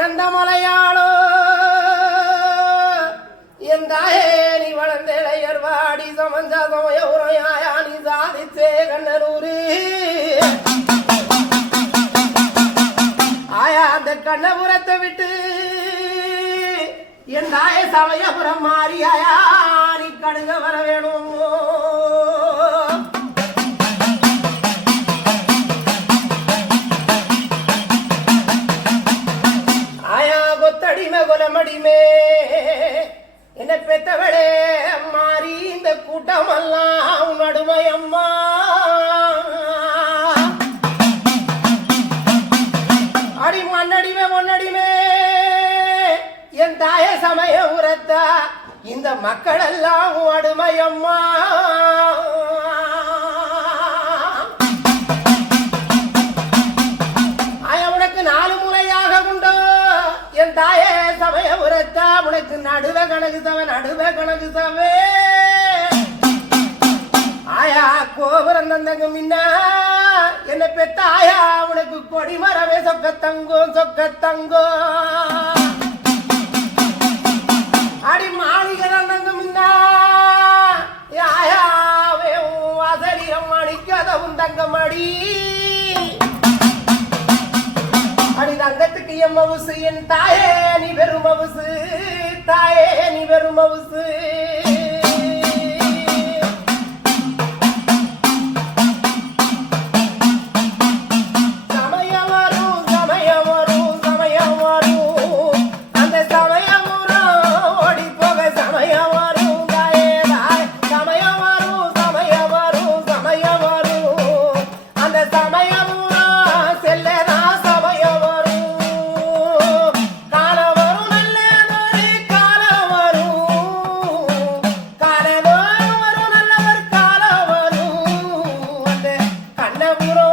பிறந்த மலையாளோ? எந்தாயே நீ வளர்ந்த இளையர் வாடி சமஞ்ச சமய உரையாயா நீ சாதித்தே கண்ணனூரு. ஆயா அந்த கண்ணபுரத்தை விட்டு என் தாய சமயபுரம் மாறியாயா நீ கடுங்க வர வேணும்? கொலமடிமே என்ன பெத்தவளே மாறி இந்த கூட்டமெல்லாம் உன் அடிமை அடி மண்ணடிமே மண்ணடிமே. என் தாய சமய உரத்தா இந்த மக்கள் எல்லாம் உன் உரத்தா நடுவ கணக்கு சவ நடுவ கணக்கு சவே ஆயா கோபுரம் தந்தங்க மின்னா என்ன பெத்த ஆயா உனக்கு கொடி மரமே சொக்க தங்கோ சொக்க தங்கோ அடி மாளிகை தந்தங்க மின்னா ஆயாவே வாசலியம் மணிக்கதவும் தங்கமடி. அடி தங்கத்துக்கு எம்மவுசு என் தாயே நீ வெறும் மவுசு தாயே நீ வெறும் மவுசு. சமயம் கண்ணபுரம்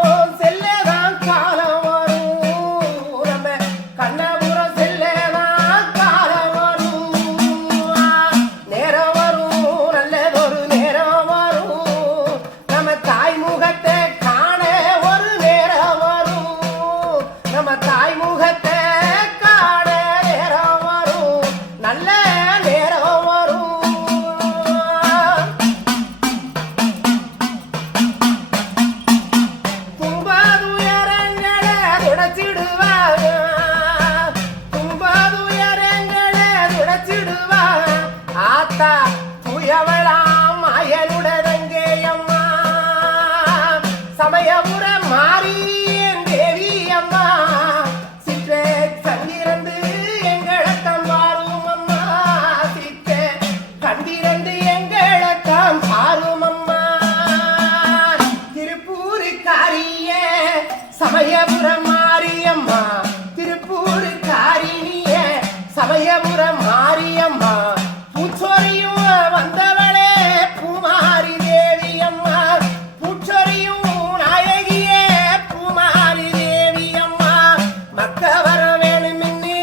சமயபுரம் மாரியம்மா திருப்பூர் காரிணிய சமயபுரம் மாரியம்மா பூச்சொறியும் வந்தவளே பூமாரி தேவி அம்மா பூச்சொரியும் நாயகியே பூமாரி தேவி அம்மா மக்க வர வேணுமின்னு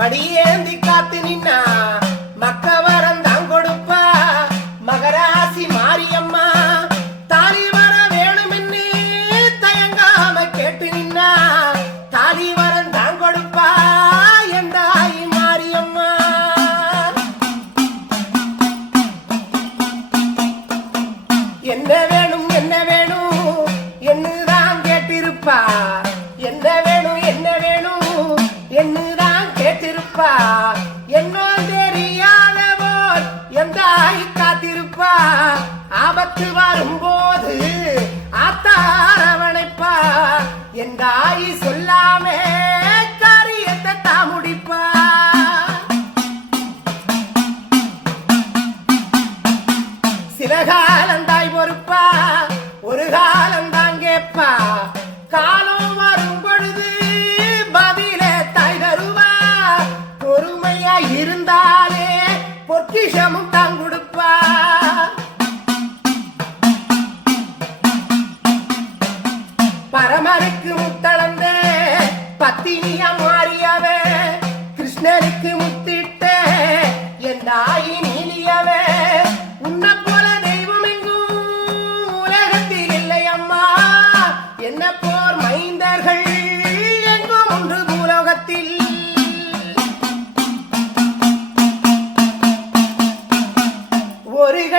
மடியேந்தி காத்து நின்னா மக்க வரம் தான் கொடுப்பா மகராசி மாரியம்மா. என்ன வேணும் என்ன வேணும்? என்னதான் கேட்டிருப்பா என்ன வேணும் என்ன வேணும்? என்னதான் கேட்டிருப்பா என்ன தெரியாத எந்த ஆய் காத்திருப்பா ஆபத்து வரும்போது ஆத்தாரவணைப்பா எந்த ஆயி சொல்லாம காரியத்தை தா முடிப்பா சில காலம் பொறுப்பா? ஒரு காலம் தான் கேப்பா காலம் வரும் பொழுது பதில தாய் தருவா. பொறுமையா இருந்தாலே பொக்கிஷமும் தான் கொடுப்பா. பரமருக்கு முத்தளந்த பத்தினியா மாறியவே கிருஷ்ணருக்கு முத்திட்ட என் நாயினி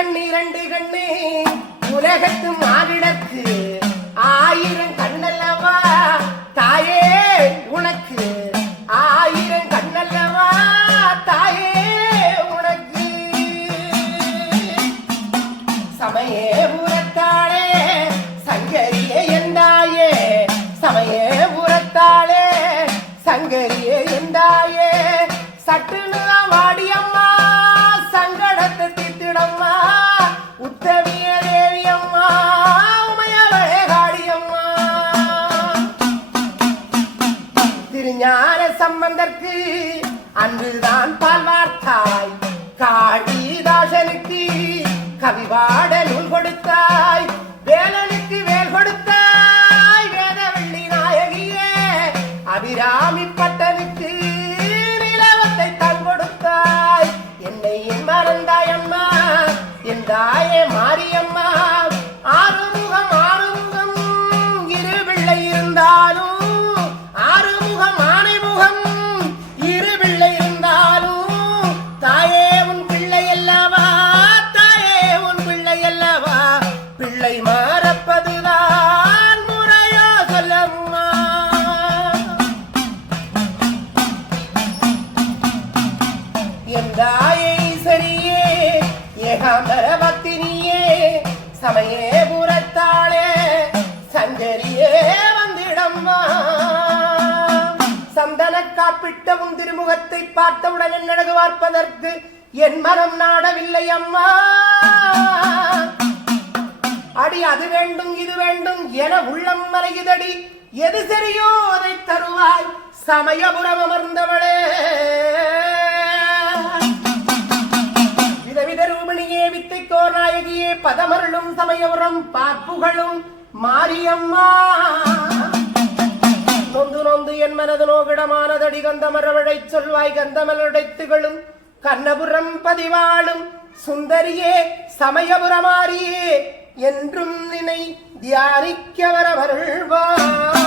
கண் இரண்டு கண்ணு உலகத்து மானிடக்கு ஆயிரம் கண்ணல்லவா தாயே உனக்கு. ஆயிரம் கண்ணல்லவா தாயே உனக்கு. சமயே புறத்தாளே சங்கரியே எந்தாயே சமயே புறத்தாளே சங்கரியே எந்தாயே சட்டுன்னு வாடியம்மா சம்பந்தற்கு அன்றுதான் பால் வார்த்தாய் சமயே புறத்தாளே சஞ்சரியே வந்திடம்மா. சந்தன காப்பிட்டவும் திருமுகத்தை பார்த்தவுடன் என்னடகு பார்ப்பதற்கு என் மனம் நாடவில்லை அம்மா. அடி அது வேண்டும் இது வேண்டும் என உள்ளம் மறையுதடி. எது சரியோ அதை தருவாய் சமயபுரம் அமர்ந்தவளே. வித்தைக்கோ நாயகியே பதமருளும் சமயபுரம் பார்ப்புகளும் மாரியம்மா. நொந்து நொந்து என் மனது நோகிடமானதடி கந்தமரவழை சொல்வாய் கந்தமலடைத்துகளும் கண்ணபுரம் பதிவாளும் சுந்தரியே சமயபுரமாரியே என்றும் நினை தியானிக்க வரவருள்வாய்